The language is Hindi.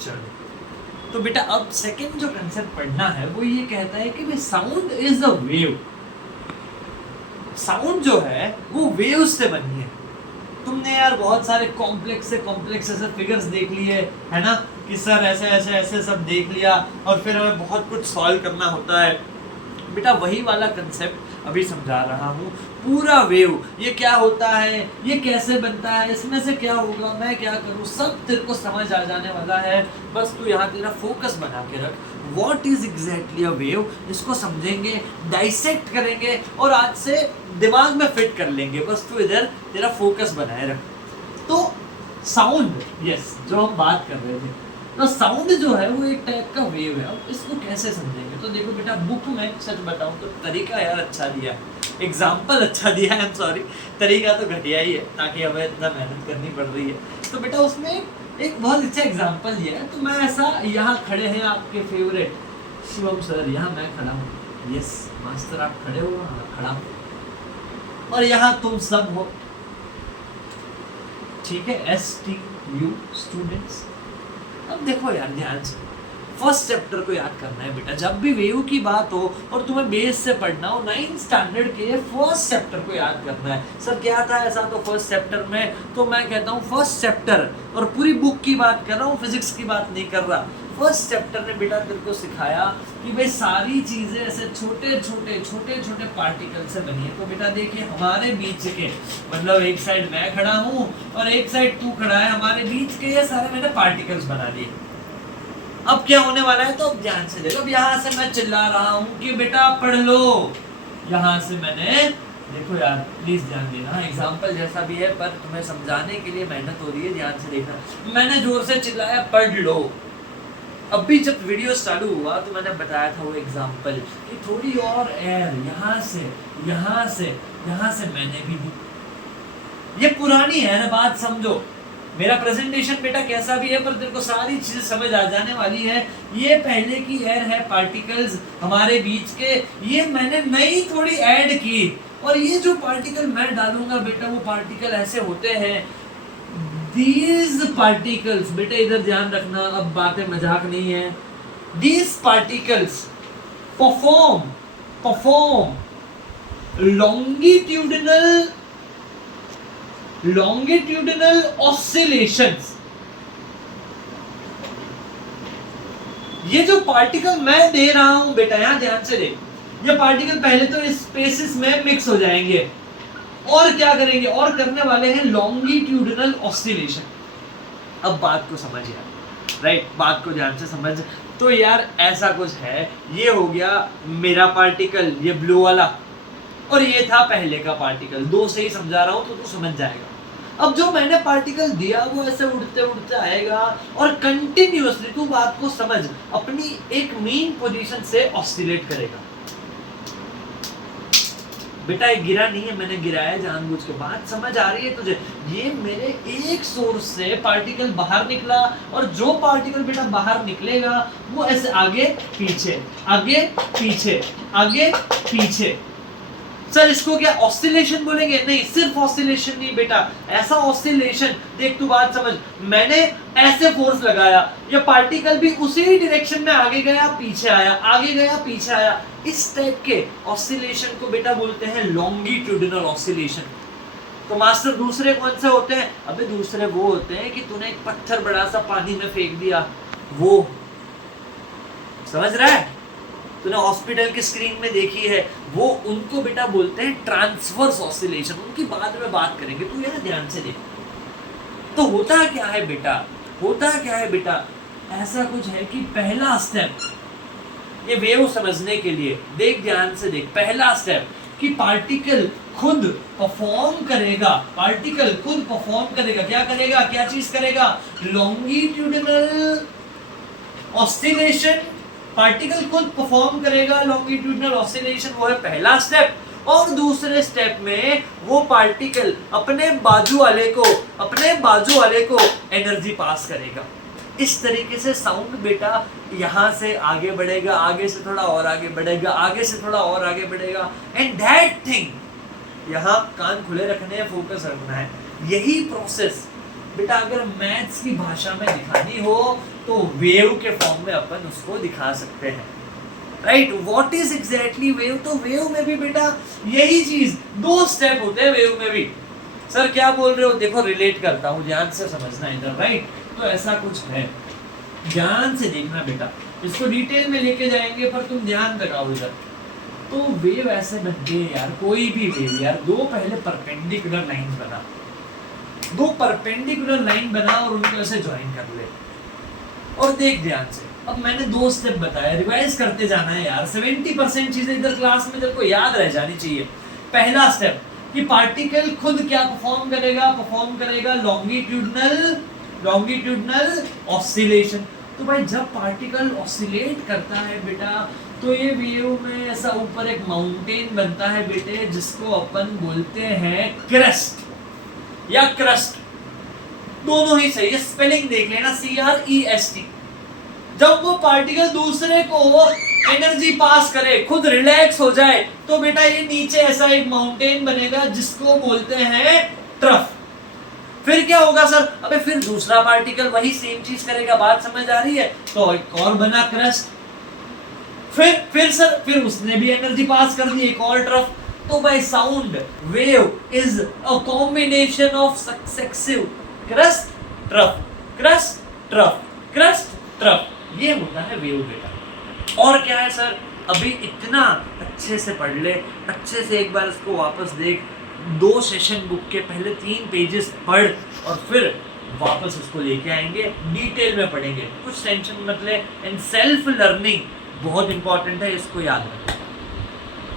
चलो तो बेटा अब सेकंड जो कंसेप्ट पढ़ना है वो ये कहता है कि भाई sound is a wave. Sound जो है वो वेव्स से बनी है। तुमने यार बहुत सारे कॉम्प्लेक्स से कॉम्प्लेक्स ऐसे फिगर्स देख लिए है ना कि सर ऐसे ऐसे ऐसे सब देख लिया और फिर हमें बहुत कुछ सॉल्व करना होता है। बेटा वही वाला कंसेप्ट अभी समझा रहा हूँ। पूरा वेव ये क्या होता है, ये कैसे बनता है, इसमें से क्या होगा, मैं क्या करूँ, सब तेरे को समझ आ जाने वाला है। बस तू यहाँ तेरा फोकस बना के रख। What is exactly a wave, इसको समझेंगे, डाइसेक्ट करेंगे और आज से दिमाग में फिट कर लेंगे। बस तू इधर तेरा फोकस बनाए रख। तो साउंड, यस, जो हम बात कर रहे थे, तो साउंड जो है वो एक टाइप का वेव है। अब इसको कैसे समझेंगे, तो देखो बेटा बुक में सच बताऊं तो तरीका यार अच्छा दिया है, एग्जाम्पल अच्छा दिया है। आई एम सॉरी, तरीका तो घटिया ही है ताकि हमें इतना मेहनत करनी पड़ रही है। तो बेटा उसमें एक बहुत अच्छा एग्जाम्पल दिया है। तो मैं ऐसा, यहाँ खड़े हैं आपके फेवरेट शिवम सर, यहाँ मैं खड़ा हूँ, यस मास्टर आप खड़े हो, हाँ खड़ा हूँ, और यहाँ तुम सब हो, ठीक है, STU स्टूडेंट्स। अब देखो यार ध्यान से, फर्स्ट चैप्टर को याद करना है बेटा। जब भी वेव की बात हो और तुम्हें बेस से पढ़ना हो, 9th स्टैंडर्ड के फर्स्ट चैप्टर को याद करना है। सर क्या था ऐसा, तो फर्स्ट चैप्टर में तो मैं कहता हूँ फर्स्ट चैप्टर, और पूरी बुक की बात कर रहा हूँ, फिजिक्स की बात नहीं कर रहा। फर्स्ट चैप्टर ने बेटा तेरे को सिखाया कि भाई सारी चीजें ऐसे छोटे छोटे पार्टिकल से बनी है। तो बेटा देखिए हमारे बीच के, मतलब एक साइड मैं खड़ा हूँ और एक साइड तू खड़ा है, हमारे बीच के ये सारे मैंने पार्टिकल्स बना दिए। अब क्या होने वाला है, तो अब ध्यान से देखो। अब यहाँ से मैं चिल्ला रहा हूँ कि बेटा पढ़ लो, यहाँ से मैंने, देखो यार प्लीज ध्यान देना, एग्जाम्पल जैसा भी है पर तुम्हें समझाने के लिए मेहनत हो रही है, ध्यान से देखना। मैंने जोर से चिल्लाया पढ़ लो। अभी जब वीडियो चालू हुआ तो मैंने बताया था वो एग्जाम्पल कि थोड़ी और एयर यहाँ से मैंने भी दी। ये पुरानी है ना बात, समझो। मेरा प्रेजेंटेशन बेटा कैसा भी है पर तेरे को सारी चीजें समझ आ जाने वाली है। ये पहले की एयर है, पार्टिकल्स हमारे बीच के, ये मैंने नई थोड़ी ऐड की, और ये जो पार्टिकल मैं डालूंगा बेटा वो पार्टिकल ऐसे होते हैं। These particles, बेटे इधर ध्यान रखना, अब बातें मजाक नहीं है। These particles perform longitudinal oscillations। ये जो पार्टिकल मैं दे रहा हूं बेटा, यहां ध्यान से देख, ये पार्टिकल पहले तो इस स्पेसिस में मिक्स हो जाएंगे और क्या करेंगे, और करने वाले हैं लॉन्गिट्यूडिनल ऑस्सिलेशन। अब बात को समझ यार, राइट, बात को ध्यान से समझ। तो यार ऐसा कुछ है, ये हो गया मेरा पार्टिकल, ये ब्लू वाला, और ये था पहले का पार्टिकल। दो से ही समझा रहा हूं तो तू समझ जाएगा। अब जो मैंने पार्टिकल दिया वो ऐसे उड़ते उड़ते आएगा और कंटिन्यूअसली, तू बात को समझ, अपनी एक मीन पोजीशन से ऑस्सिलेट करेगा। बेटा ये गिरा नहीं है, मैंने गिराया जानबूझ के, बात समझ आ रही है तुझे। ये मेरे एक सोर्स से पार्टिकल बाहर निकला, और जो पार्टिकल बेटा बाहर निकलेगा वो ऐसे आगे पीछे आगे पीछे आगे पीछे। सर इसको क्या ऑस्सिलेशन बोलेंगे? नहीं, सिर्फ ऑस्सिलेशन नहीं बेटा, ऐसा ऑस्सिलेशन, देख तू बात समझ, मैंने ऐसे फोर्स लगाया, ये पार्टिकल भी उसी डायरेक्शन में आगे गया पीछे आया, आगे गया पीछे आया। इस टाइप के ऑस्सिलेशन को बेटा बोलते हैं लॉन्गिट्यूडिनल ऑस्सिलेशन। तो मास्टर दूसरे कौन से होते हैं? अबे दूसरे वो होते हैं कि तूने एक पत्थर बड़ा सा पानी में फेंक दिया, वो समझ रहा है, तूने हॉस्पिटल की स्क्रीन में देखी है, वो उनको बेटा बोलते हैं ट्रांसवर्स ऑस्सिलेशन। उनकी बाद में बात करेंगे, तू यार ध्यान से देख। तो होता क्या है बेटा, ऐसा कुछ है कि पहला स्टेप, ये वेव समझने के लिए देख, ध्यान से देख, पहला स्टेप कि पार्टिकल खुद परफॉर्म करेगा, क्या करेगा, क्या चीज करेगा, लॉन्गिट्यूडिनल ऑस्सिलेशन। पार्टिकल खुद परफॉर्म करेगा लॉन्गिट्यूडिनल ऑस्सिलेशन, वो है पहला स्टेप। और दूसरे स्टेप में वो पार्टिकल अपने बाजू वाले को एनर्जी पास करेगा। इस तरीके से साउंड बेटा यहाँ से आगे बढ़ेगा, आगे से थोड़ा और आगे बढ़ेगा, आगे से थोड़ा और आगे बढ़ेगा, एंड दैट थिंग, यहाँ कान खुले रखने हैं, फोकस रखना है। यही प्रोसेस बेटा अगर मैथ्स की भाषा में दिखानी हो तो वेव के फॉर्म में अपन उसको दिखा सकते हैं, right. What is exactly wave? तो वेव में भी बेटा यही चीज, 2 स्टेप होते हैं वेव में भी। सर क्या बोल रहे हो? देखो रिलेट करता हूँ, ध्यान से समझना इधर, राइट। तो ऐसा कुछ है, ध्यान से देखना बेटा, इसको डिटेल में लेके जाएंगे पर तुम ध्यान लगाओ इधर। तो वेव ऐसे बनती है यार, कोई भी वेव यार, 2 पहले परपेंडिकुलर लाइन बना, 2 परपेंडिकुलर लाइन बना और उनको ऐसे ज्वाइन कर ले और देख ध्यान से। अब मैंने 2 स्टेप बताया, रिवाइज करते जाना है यार, 70% चीजें इधर क्लास में तेरे को याद रह जानी चाहिए। पहला स्टेप कि पार्टिकल खुद क्या परफॉर्म करेगा लॉन्गिट्यूडनल ऑसिलेशन। तो भाई जब पार्टिकल ऑसिलेट करता है बेटा, तो ये वेव में ऐसा ऊपर एक माउंटेन बनता है बेटे, जिसको अपन बोलते हैं क्रेस्ट या क्रस्ट, दोनों ही सही है, स्पेलिंग देख लेना, CREST। जब वो पार्टिकल दूसरे को एनर्जी पास करे, खुद रिलैक्स हो जाए, तो बेटा ये नीचे ऐसा एक माउंटेन बनेगा जिसको बोलते हैं ट्रफ। फिर क्या होगा सर? अबे फिर दूसरा पार्टिकल वही सेम चीज करेगा, बात समझ आ रही है? तो एक और बना क्रस्ट, फिर उसने भी एनर्जी पास कर दी, एक और ट्रफ। तो भाई sound wave is a combination of successive crust trough, crust trough, crust trough, ये होता है वेव बेटा। और क्या है सर? अभी इतना अच्छे से पढ़ ले, अच्छे से एक बार इसको वापस देख, 2 सेशन बुक के पहले 3 पेजेस पढ़ और फिर वापस इसको लेके आएंगे, डिटेल में पढ़ेंगे, कुछ टेंशन मत ले। एंड सेल्फ लर्निंग बहुत इंपॉर्टेंट है, इसको याद रखना।